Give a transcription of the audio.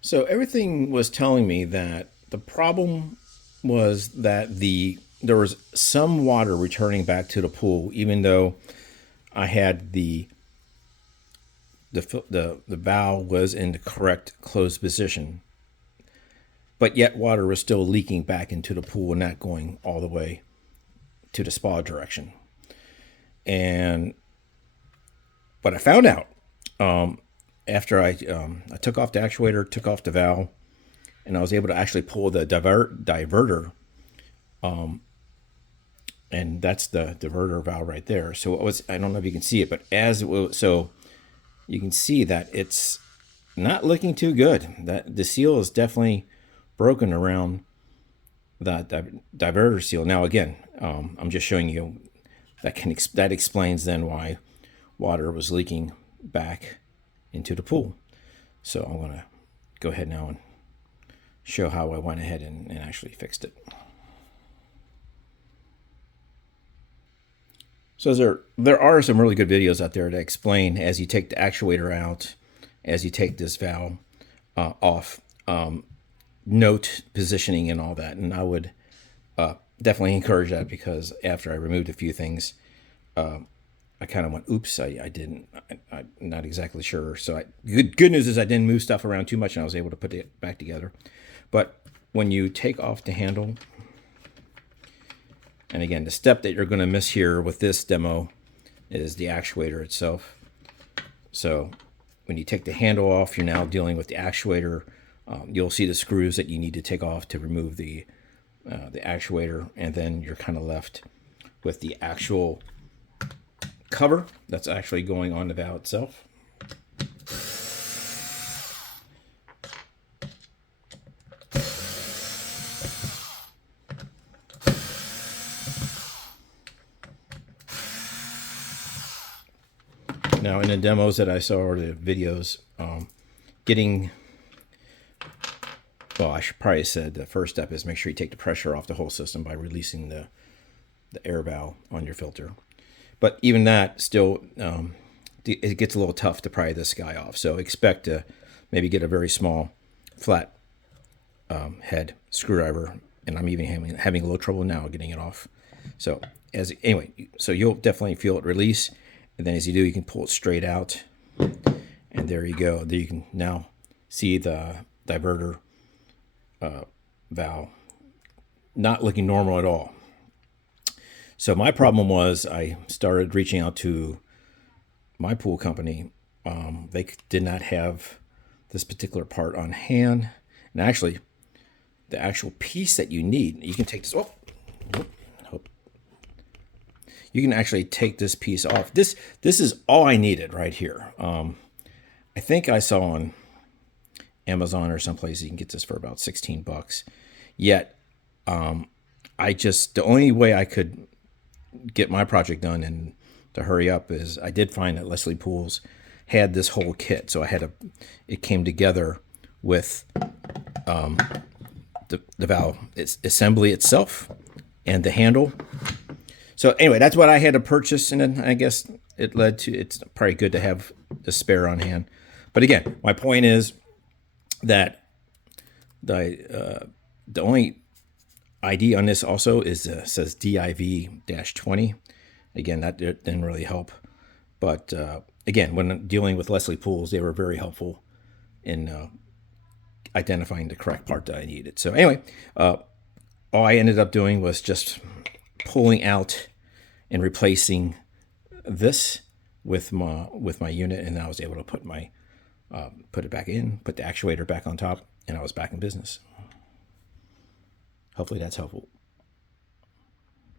So everything was telling me that the problem was that there was some water returning back to the pool, even though I had the valve was in the correct closed position, but yet water was still leaking back into the pool and not going all the way to the spa direction. And what I found out after I took off the actuator, took off the valve, and I was able to actually pull the diverter, and that's the diverter valve right there. So it was, I don't know if you can see it, but as it was, so you can see that it's not looking too good. That the seal is definitely broken around that diverter seal. Now again, I'm just showing you that explains then why water was leaking back into the pool. So I'm going to go ahead now and show how I went ahead and actually fixed it. So there are some really good videos out there that explain as you take the actuator out, as you take this valve off, note positioning and all that. And I would definitely encourage that, because after I removed a few things, I kind of went, oops, I didn't, I'm not exactly sure. So good news is I didn't move stuff around too much and I was able to put it back together. But when you take off the handle, and again, the step that you're going to miss here with this demo is the actuator itself. So when you take the handle off, you're now dealing with the actuator. You'll see the screws that you need to take off to remove the actuator, and then you're kind of left with the actual cover that's actually going on the valve itself. Now, in the demos that I saw, or the videos, well, I should probably said the first step is make sure you take the pressure off the whole system by releasing the air valve on your filter. But even that, still, it gets a little tough to pry this guy off. So expect to maybe get a very small, flat head screwdriver, and I'm even having a little trouble now getting it off. So anyway, so you'll definitely feel it release. And then as you do, you can pull it straight out. And there you go. There you can now see the diverter valve not looking normal at all. So my problem was I started reaching out to my pool company. They did not have this particular part on hand. And actually, the actual piece that you need, you can take this off. You can actually take this piece off. This is all I needed right here. I think I saw on Amazon or someplace you can get this for about 16 bucks. Yet, the only way I could get my project done and to hurry up is I did find that Leslie Pools had this whole kit. So it came together with the valve assembly itself and the handle. So anyway, that's what I had to purchase, and then I guess it led to, it's probably good to have a spare on hand. But again, my point is that the only ID on this also is says DIV-20. Again, that didn't really help. But again, when dealing with Leslie Pools, they were very helpful in identifying the correct part that I needed. So anyway, all I ended up doing was just pulling out and replacing this with my unit, and I was able to put it back in, put the actuator back on top, and I was back in business. Hopefully that's helpful.